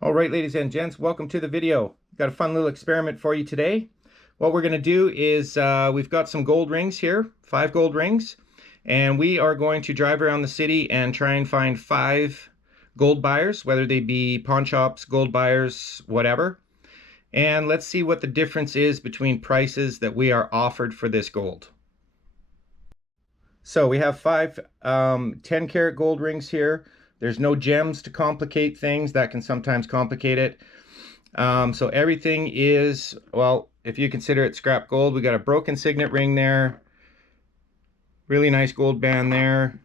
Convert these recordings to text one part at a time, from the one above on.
All right, ladies and gents, welcome to the video. Got a fun little experiment for you today. What we're going to do is we've got some gold rings here, 5 gold rings, and we are going to drive around the city and try and find 5 gold buyers, whether they be pawn shops, gold buyers, whatever. And let's see what the difference is between prices that we are offered for this gold. So we have 5 10 karat gold rings here. There's no gems to complicate things. That can sometimes complicate it. So everything is, well, if you consider it scrap gold, we got a broken signet ring there. Really nice gold band there.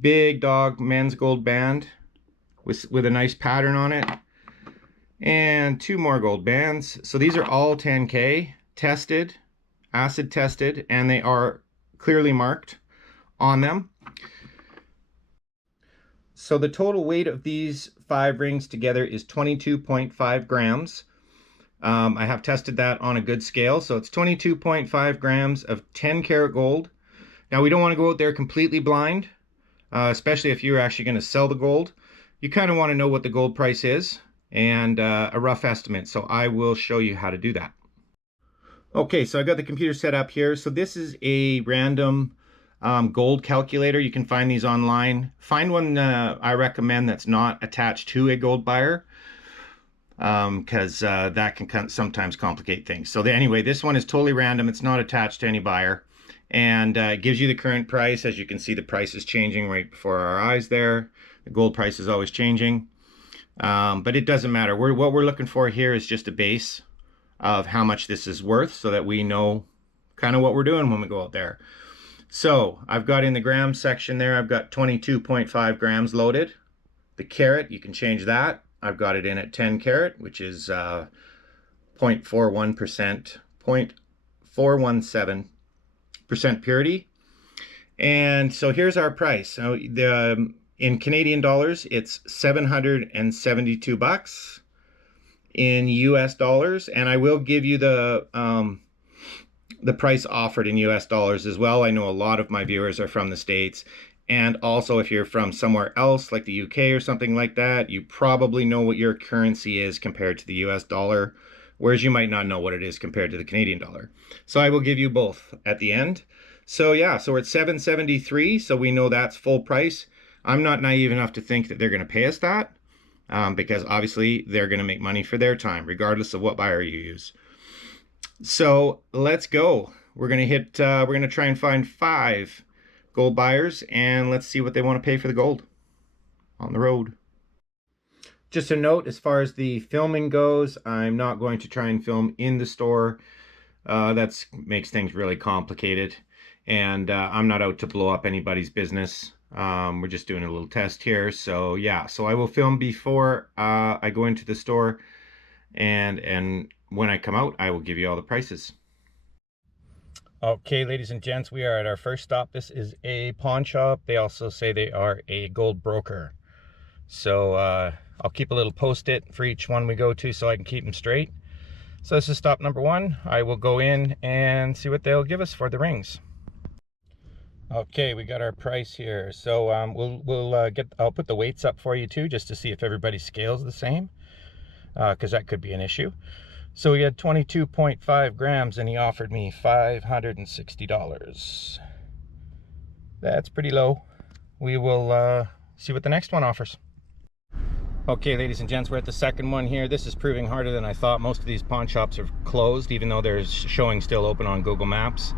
Big dog men's gold band with a nice pattern on it. And 2 more gold bands. So these are all 10K, tested, acid tested, and they are clearly marked on them. So the total weight of these 5 rings together is 22.5 grams. I have tested that on a good scale. So it's 22.5 grams of 10 karat gold. Now we don't want to go out there completely blind, especially if you're actually going to sell the gold. You kind of want to know what the gold price is and a rough estimate. So I will show you how to do that. Okay, so I got the computer set up here. So this is a random gold calculator. You can find these online. Find one I recommend that's not attached to a gold buyer, because that can sometimes complicate things. So anyway, this one is totally random. It's not attached to any buyer, and it gives you the current price. As you can see, the price is changing right before our eyes there. The gold price is always changing, but it doesn't matter. What we're looking for here is just a base of how much this is worth, so that we know kind of what we're doing when we go out there. So I've got in the grams section there, I've got 22.5 grams loaded. The carat, you can change that. I've got it in at 10 karat, which is 0.41%, 0.417% purity. And so here's our price. So in Canadian dollars, it's 772 bucks in US dollars. And I will give you the price offered in US dollars as well. I know a lot of my viewers are from the States, and also if you're from somewhere else like the UK or something like that, you probably know what your currency is compared to the US dollar, whereas you might not know what it is compared to the Canadian dollar. So I will give you both at the end. So yeah, so we're at 773, so we know that's full price. I'm not naive enough to think that they're going to pay us that, because obviously they're going to make money for their time regardless of what buyer you use. So let's go. We're going to try and find 5 gold buyers, and let's see what they want to pay for the gold on the road. Just a note, as far as the filming goes, I'm not going to try and film in the store. That makes things really complicated, and I'm not out to blow up anybody's business. We're just doing a little test here. So yeah, so I will film before I go into the store, and when I come out, I will give you all the prices. Okay, ladies and gents, we are at our first stop. This is a pawn shop. They also say they are a gold broker. So I'll keep a little post-it for each one we go to so I can keep them straight. So this is stop number 1. I will go in and see what they'll give us for the rings. Okay, we got our price here. So I'll put the weights up for you too, just to see if everybody's scale's the same, because that could be an issue. So we had 22.5 grams, and he offered me $560. That's pretty low. We will see what the next one offers. Okay, ladies and gents, we're at the second one here. This is proving harder than I thought. Most of these pawn shops are closed, even though they're showing still open on Google Maps.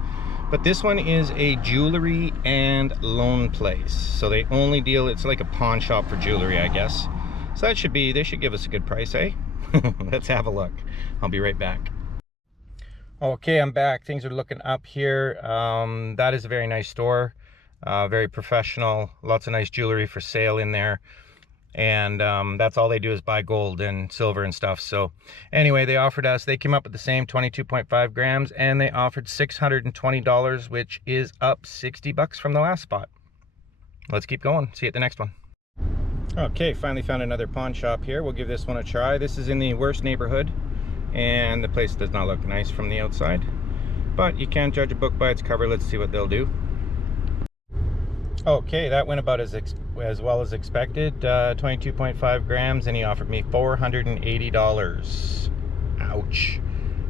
But this one is a jewelry and loan place. So they only deal, it's like a pawn shop for jewelry, I guess. So that should be, they should give us a good price, eh? Let's have a look. I'll be right back. Okay, I'm back. Things are looking up here. That is a very nice store, very professional, lots of nice jewelry for sale in there, and that's all they do is buy gold and silver and stuff. So anyway, they came up with the same 22.5 grams, and they offered $620, which is up 60 bucks from the last spot. Let's keep going. See you at the next one. Okay, finally found another pawn shop here. We'll give this one a try. This is in the worst neighborhood, and the place does not look nice from the outside, but you can't judge a book by its cover. Let's see what they'll do. Okay, that went about as well as expected. 22.5 grams, and he offered me $480. Ouch.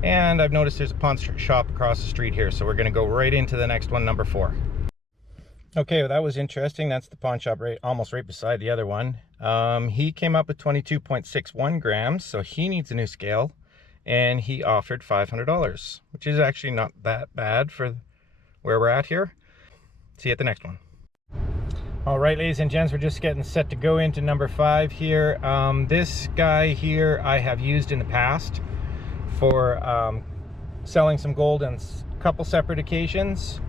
And I've noticed there's a pawn shop across the street here, so we're going to go right into the next one, number 4. Okay, well, that was interesting. That's the pawn shop almost right beside the other one. He came up with 22.61 grams, so he needs a new scale, and he offered $500, which is actually not that bad for where we're at here. See you at the next one. All right, ladies and gents, we're just getting set to go into number 5 here. This guy here I have used in the past for selling some gold on a couple separate occasions.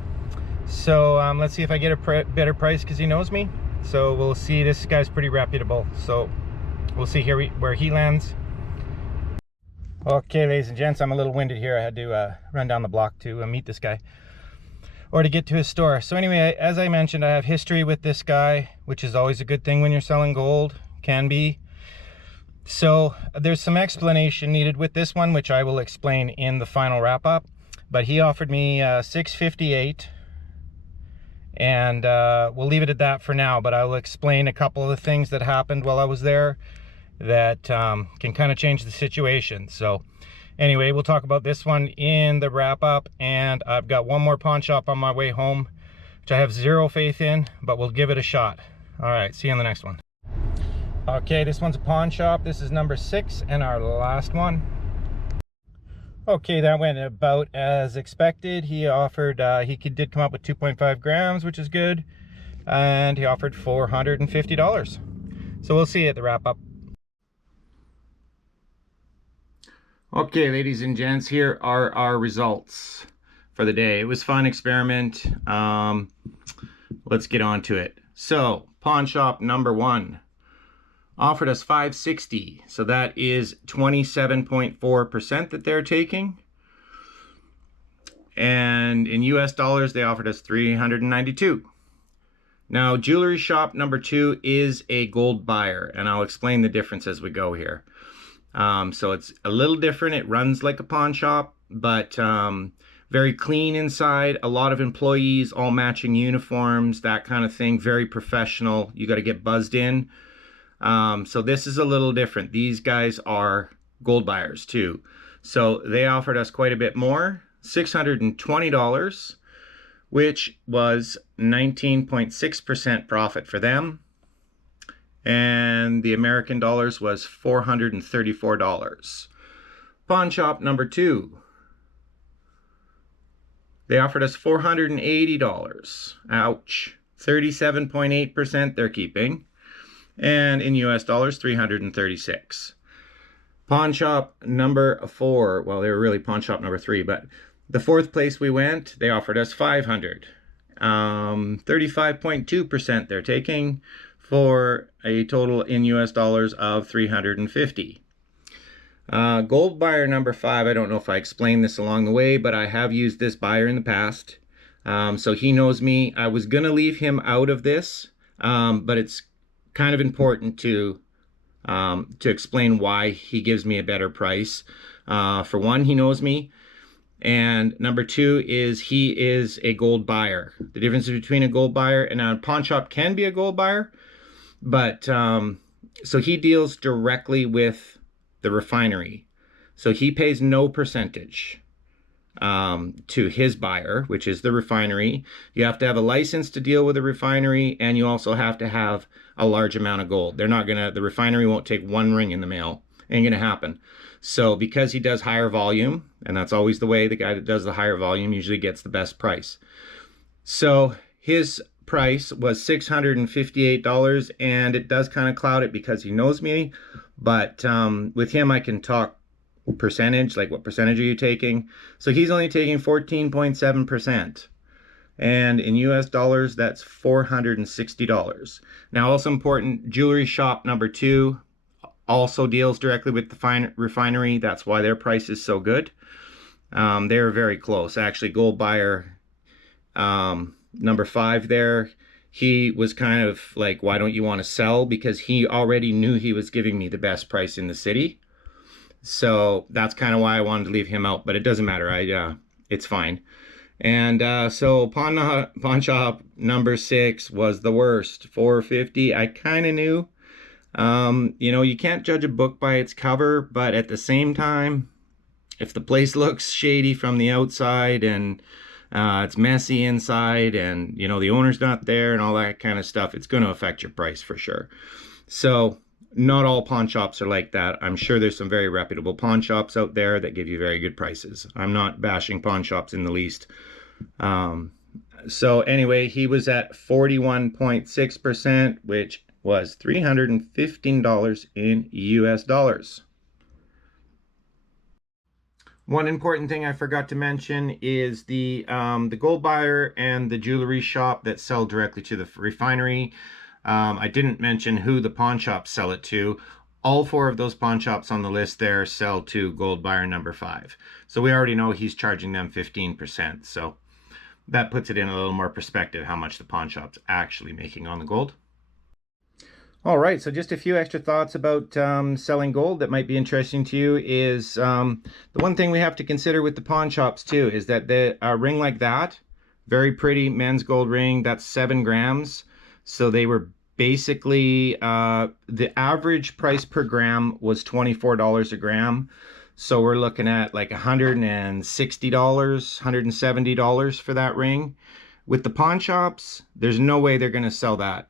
So let's see if I get a better price because he knows me. So we'll see. This guy's pretty reputable. So we'll see here where he lands. Okay, ladies and gents, I'm a little winded here. I had to run down the block to meet this guy, or to get to his store. So anyway, as I mentioned, I have history with this guy, which is always a good thing when you're selling gold, can be. So there's some explanation needed with this one, which I will explain in the final wrap up. But he offered me $658, and we'll leave it at that for now. But I will explain a couple of the things that happened while I was there that can kind of change the situation. So anyway, we'll talk about this one in the wrap up, and I've got one more pawn shop on my way home, which I have zero faith in, but we'll give it a shot. All right, see you on the next one. Okay, this one's a pawn shop. This is number 6 and our last one. Okay, that went about as expected. He offered, did come up with 2.5 grams, which is good, and he offered $450. So we'll see you at the wrap up. Okay, ladies and gents, here are our results for the day. It was a fun experiment. Let's get on to it. So, pawn shop number 1 offered us $560. So that is 27.4% that they're taking. And in US dollars, they offered us $392. Now, jewelry shop number 2 is a gold buyer, and I'll explain the difference as we go here. So it's a little different. It runs like a pawn shop, but very clean inside. A lot of employees, all matching uniforms, that kind of thing. Very professional. You got to get buzzed in. So this is a little different. These guys are gold buyers too. So they offered us quite a bit more, $620, which was 19.6% profit for them. And the American dollars was $434. Pawn shop number 2, they offered us $480. Ouch. 37.8% they're keeping. And in US dollars, $336. Pawn shop number 4, well, they were really pawn shop number 3, but the 4th place we went, they offered us $500. 35.2% they're taking, for a total in US dollars of $350. Gold buyer number 5, I don't know if I explained this along the way, but I have used this buyer in the past. So he knows me. I was going to leave him out of this, but it's kind of important to explain why he gives me a better price. For one, he knows me. And number 2 is he is a gold buyer. The difference between a gold buyer and a pawn shop can be a gold buyer. But so he deals directly with the refinery. So he pays no percentage to his buyer, which is the refinery. You have to have a license to deal with a refinery, and you also have to have a large amount of gold. The refinery won't take one ring in the mail. Ain't gonna happen. So because he does higher volume, and that's always the way, the guy that does the higher volume usually gets the best price. So his price was $658, and it does kind of cloud it because he knows me. But with him, I can talk percentage, like what percentage are you taking? So he's only taking 14.7%. And in US dollars, that's $460. Now, also important, jewelry shop number 2 also deals directly with the refinery. That's why their price is so good. They're very close. Actually, gold buyer number 5 there, he was kind of like, why don't you want to sell? Because he already knew he was giving me the best price in the city. So that's kind of why I wanted to leave him out, but it doesn't matter. It's fine. And so pawn shop number 6 was the worst, 450. I kind of knew. You know, you can't judge a book by its cover, but at the same time, if the place looks shady from the outside and it's messy inside and, you know, the owner's not there and all that kind of stuff, it's going to affect your price for sure. So not all pawn shops are like that. I'm sure there's some very reputable pawn shops out there that give you very good prices. I'm not bashing pawn shops in the least. So anyway, he was at 41.6%, which was $315 in US dollars. One important thing I forgot to mention is the gold buyer and the jewelry shop that sell directly to the refinery. I didn't mention who the pawn shops sell it to. All 4 of those pawn shops on the list there sell to gold buyer number 5. So we already know he's charging them 15%. So that puts it in a little more perspective how much the pawn shop's actually making on the gold. All right, so just a few extra thoughts about selling gold that might be interesting to you is the one thing we have to consider with the pawn shops too is that a ring like that, very pretty men's gold ring, that's 7 grams. So they were basically, the average price per gram was $24 a gram. So we're looking at like $160, $170 for that ring. With the pawn shops, there's no way they're going to sell that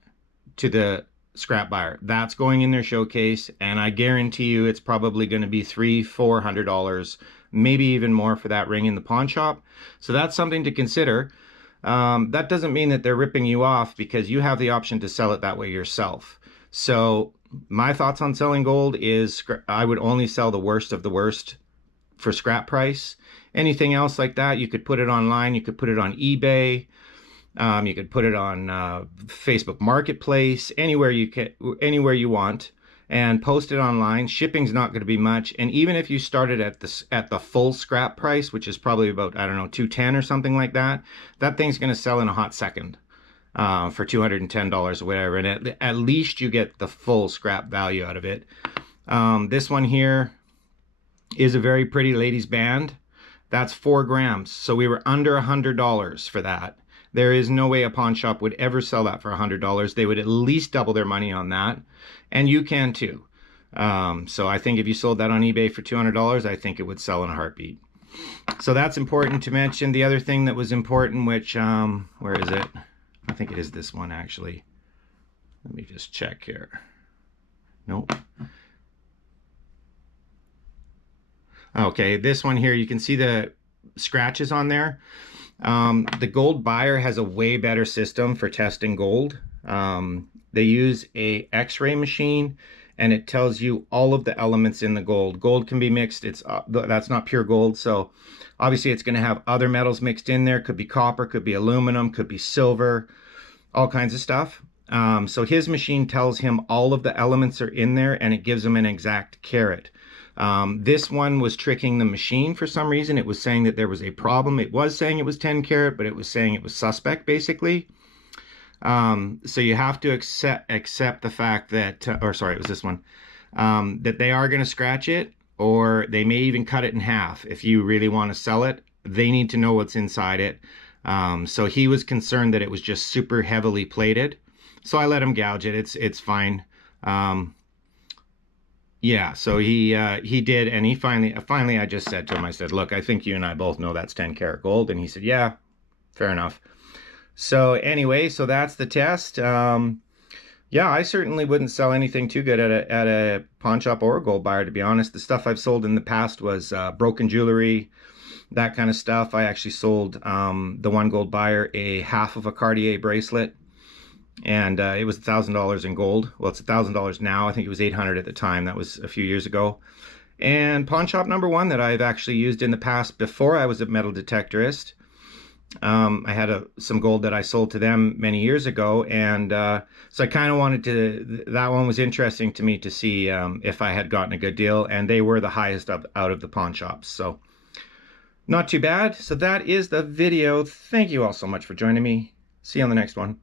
to the scrap buyer. That's going in their showcase, and I guarantee you it's probably going to be $300-400, maybe even more for that ring in the pawn shop. So that's something to consider. That doesn't mean that they're ripping you off, because you have the option to sell it that way yourself. So my thoughts on selling gold is I would only sell the worst of the worst for scrap price. Anything else like that, you could put it online, you could put it on eBay. You could put it on Facebook Marketplace, anywhere you want, and post it online. Shipping's not going to be much, and even if you started at the full scrap price, which is probably about, I don't know, $210 or something like that, that thing's going to sell in a hot second for $210 or whatever, and at least you get the full scrap value out of it. This one here is a very pretty ladies band. That's 4 grams, so we were under $100 for that. There is no way a pawn shop would ever sell that for $100. They would at least double their money on that. And you can too. So I think if you sold that on eBay for $200, I think it would sell in a heartbeat. So that's important to mention. The other thing that was important, which, where is it? I think it is this one actually. Let me just check here. Nope. Okay, this one here, you can see the scratches on there. The gold buyer has a way better system for testing gold. They use a X-ray machine, and it tells you all of the elements in the gold. Gold can be mixed. That's not pure gold, so obviously it's going to have other metals mixed in there. Could be copper, could be aluminum, could be silver, all kinds of stuff. So his machine tells him all of the elements are in there, and it gives him an exact carat. This one was tricking the machine for some reason. It was saying that there was a problem. It was saying it was 10 karat, but it was saying it was suspect, basically. So you have to accept the fact that, or sorry, it was this one, that they are going to scratch it, or they may even cut it in half. If you really want to sell it, they need to know what's inside it. So he was concerned that it was just super heavily plated. So I let him gouge it. It's fine. Yeah, so he did, and he finally I just said to him, I said, look, I think you and I both know that's 10 karat gold. And he said, yeah, fair enough. So anyway, so that's the test. Yeah, I certainly wouldn't sell anything too good at a pawn shop or a gold buyer, to be honest. The stuff I've sold in the past was broken jewelry, that kind of stuff. I actually sold the one gold buyer a half of a Cartier bracelet, and it was $1,000 in gold. Well, it's $1,000 now. I think it was $800 at the time. That was a few years ago. And pawn shop number 1 that I've actually used in the past before I was a metal detectorist, I had some gold that I sold to them many years ago, and so I kind of wanted to, that one was interesting to me to see if I had gotten a good deal, and they were the highest out of the pawn shops, so not too bad. So that is the video. Thank you all so much for joining me. See you on the next one.